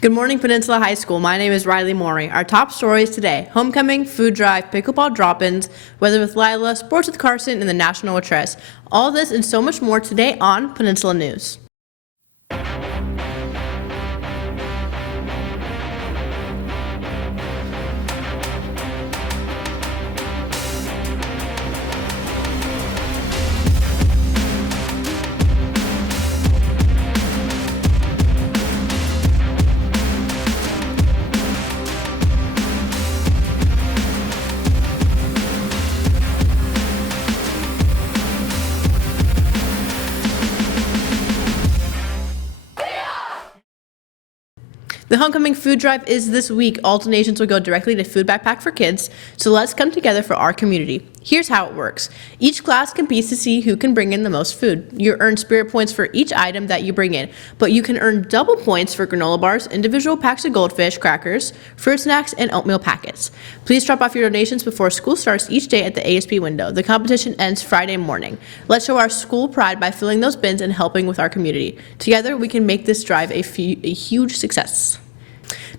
Good morning, Peninsula High School. My name is Riley Morey. Our top stories today: homecoming, food drive, pickleball drop-ins, weather with Lila, sports with Carson, and the national address. All this and so much more today on Peninsula News. The homecoming food drive is this week. All donations will go directly to Food Backpack for Kids, so let's come together for our community. Here's how it works. Each class competes to see who can bring in the most food. You earn spirit points for each item that you bring in, but you can earn double points for granola bars, individual packs of goldfish, crackers, fruit snacks, and oatmeal packets. Please drop off your donations before school starts each day at the ASB window. The competition ends Friday morning. Let's show our school pride by filling those bins and helping with our community. Together, we can make this drive a huge success.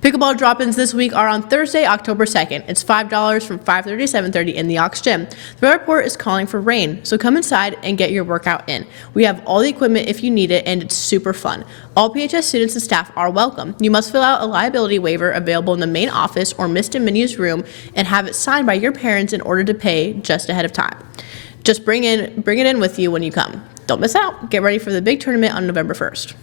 Pickleball drop-ins this week are on Thursday, October 2nd. It's $5 from 5:30 to 7:30 in the Aux Gym. The weather report is calling for rain, so come inside and get your workout in. We have all the equipment if you need it, and it's super fun. All PHS students and staff are welcome. You must fill out a liability waiver available in the main office or Mr. Minu's room and have it signed by your parents in order to pay just ahead of time. Just bring it in with you when you come. Don't miss out. Get ready for the big tournament on November 1st.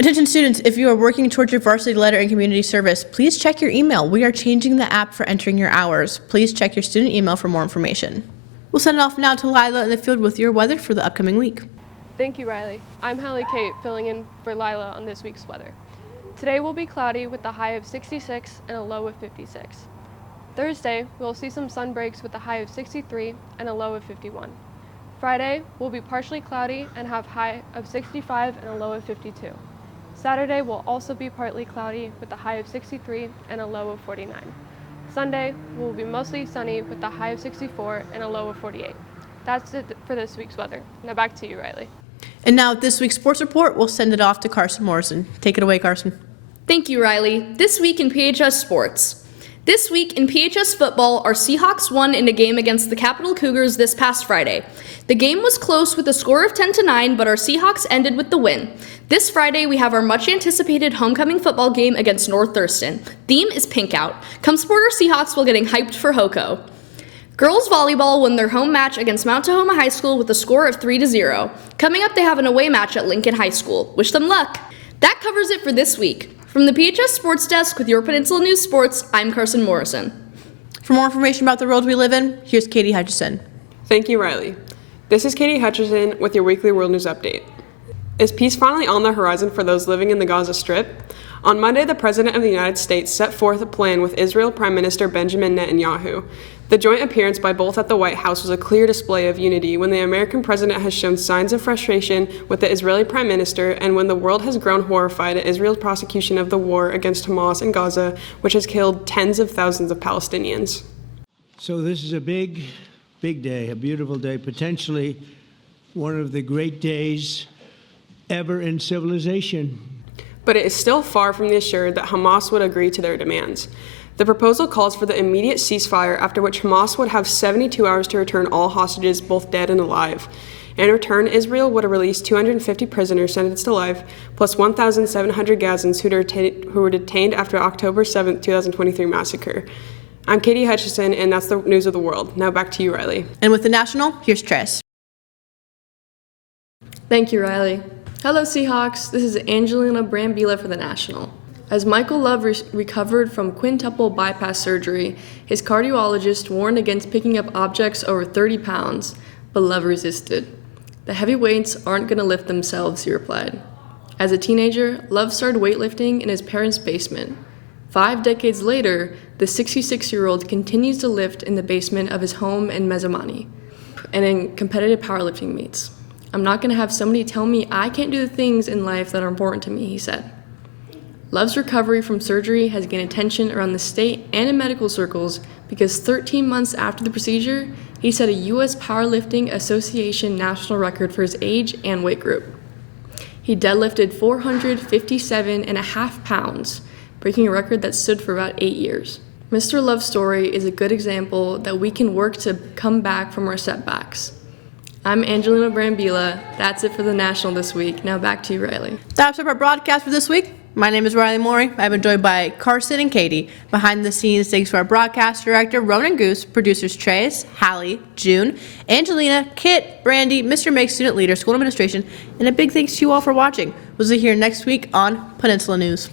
Attention students, if you are working towards your varsity letter in community service, please check your email. We are changing the app for entering your hours. Please check your student email for more information. We'll send it off now to Lila in the field with your weather for the upcoming week. Thank you, Riley. I'm Hallie Kate, filling in for Lila on this week's weather. Today will be cloudy with a high of 66 and a low of 56. Thursday, we'll see some sun breaks with a high of 63 and a low of 51. Friday will be partially cloudy and have high of 65 and a low of 52. Saturday will also be partly cloudy with a high of 63 and a low of 49. Sunday will be mostly sunny with a high of 64 and a low of 48. That's it for this week's weather. Now back to you, Riley. And now this week's sports report, we'll send it off to Carson Morrison. Take it away, Carson. Thank you, Riley. This week in PHS sports. This week in PHS football, our Seahawks won in a game against the Capital Cougars this past Friday. The game was close with a score of 10-9, but our Seahawks ended with the win. This Friday, we have our much-anticipated homecoming football game against North Thurston. Theme is Pink Out. Come support our Seahawks while getting hyped for HOCO. Girls volleyball won their home match against Mount Tahoma High School with a score of 3-0. Coming up, they have an away match at Lincoln High School. Wish them luck. That covers it for this week. From the PHS Sports Desk with your Peninsula News Sports, I'm Carson Morrison. For more information about the world we live in, here's Katie Hutchison. Thank you, Riley. This is Katie Hutchison with your weekly world news update. Is peace finally on the horizon for those living in the Gaza Strip? On Monday, the President of the United States set forth a plan with Israel Prime Minister Benjamin Netanyahu. The joint appearance by both at the White House was a clear display of unity when the American president has shown signs of frustration with the Israeli Prime Minister and when the world has grown horrified at Israel's prosecution of the war against Hamas in Gaza, which has killed tens of thousands of Palestinians. So this is a big day, a beautiful day, potentially one of the great days ever in civilization. But it is still far from the assured that Hamas would agree to their demands. The proposal calls for the immediate ceasefire, after which Hamas would have 72 hours to return all hostages, both dead and alive. In return, Israel would release 250 prisoners sentenced to life, plus 1,700 Gazans who were detained after October 7, 2023 massacre. I'm Katie Hutchison, and that's the news of the world. Now back to you, Riley. And with the National, here's Tress. Thank you, Riley. Hello, Seahawks. This is Angelina Brambila for the National. As Michael Love recovered from quintuple bypass surgery, his cardiologist warned against picking up objects over 30 pounds, but Love resisted. The heavy weights aren't going to lift themselves, he replied. As a teenager, Love started weightlifting in his parents' basement. 5 decades later, the 66-year-old continues to lift in the basement of his home in Mezamani and in competitive powerlifting meets. I'm not going to have somebody tell me I can't do the things in life that are important to me, he said. Love's recovery from surgery has gained attention around the state and in medical circles because 13 months after the procedure, he set a U.S. Powerlifting Association national record for his age and weight group. He deadlifted 457.5 pounds, breaking a record that stood for about 8 years. Mr. Love's story is a good example that we can work to come back from our setbacks. I'm Angelina Brambila. That's it for the National this week. Now back to you, Riley. That's our broadcast for this week. My name is Riley Morey. I've been joined by Carson and Katie. Behind the scenes, thanks to our broadcast director, Ronan Goose, producers Trace, Hallie, June, Angelina, Kit, Brandy, Mr. Meg, student leader, school administration, and a big thanks to you all for watching. We'll see you here next week on Peninsula News.